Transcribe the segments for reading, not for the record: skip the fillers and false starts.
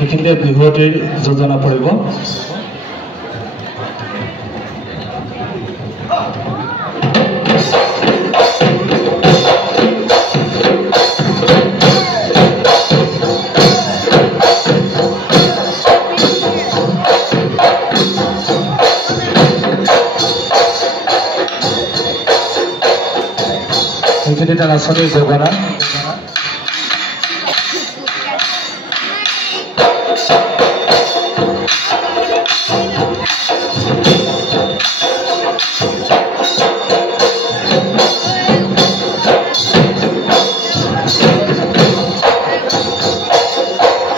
এইখিনিতে বিহুৱতীৰ যোজনা পৰিব। এইখিনিতে নাচনীৰ যোজনা।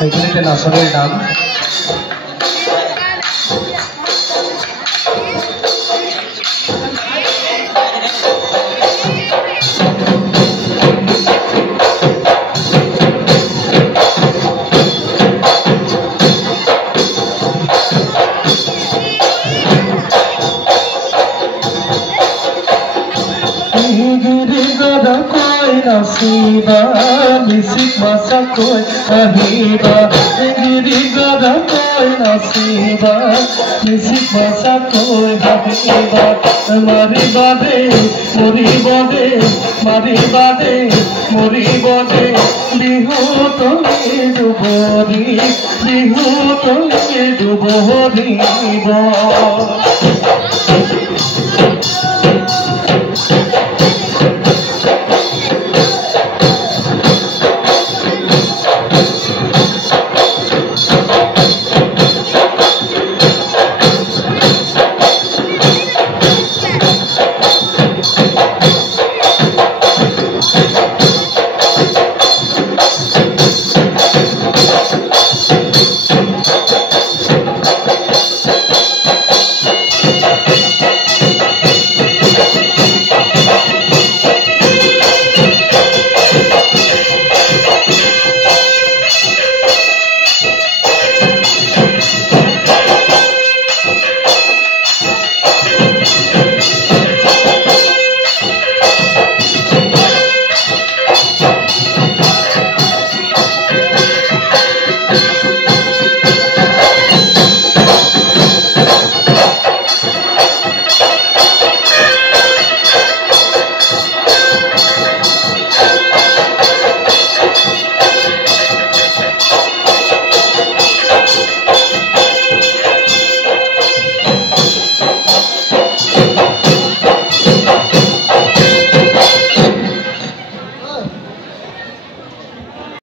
এইখিনিতে নাচনীৰ নাম। Nasiba misik masa koi ahiba giri gada koi nasiba misik masa koi ahiba mari bade mori bade mari bade mori bade bihu to dubori bihu to dubori bo